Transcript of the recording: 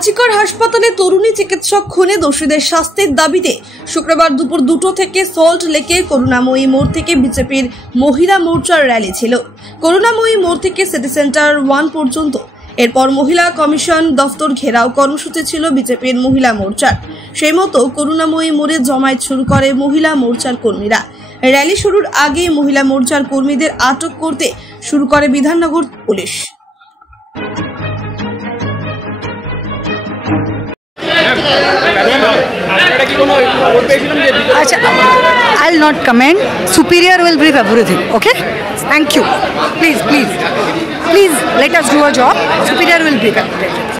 আরজিকর হাসপাতালে তরুণী চিকিৎসক খুনে দোষীদের শাস্তির দাবিতে শুক্রবার দুপুর 2টো থেকে সল্ট লেকে করুণাময়ী মোড় থেকে বিজেপির মহিলা মোর্চার র্যালি ছিল। করুণাময়ী মোড় থেকে সিটি সেন্টার 1 পর্যন্ত। এরপর মহিলা কমিশন দফতর ঘেরাও কর্মসূচি ছিল বিজেপির মহিলা মোর্চার। সেই মতো করুণাময়ী মোড়ে জমায়েত শুরু করে মহিলা মোর্চার কর্মীরা। র্যালি শুরুর আগে মহিলা মোর্চার কর্মীদের আটক করতে শুরু করে Bidhannagar police. I'll not comment. Superior will brief everything. Okay? Thank you. Please let us do a job. Superior will brief everything.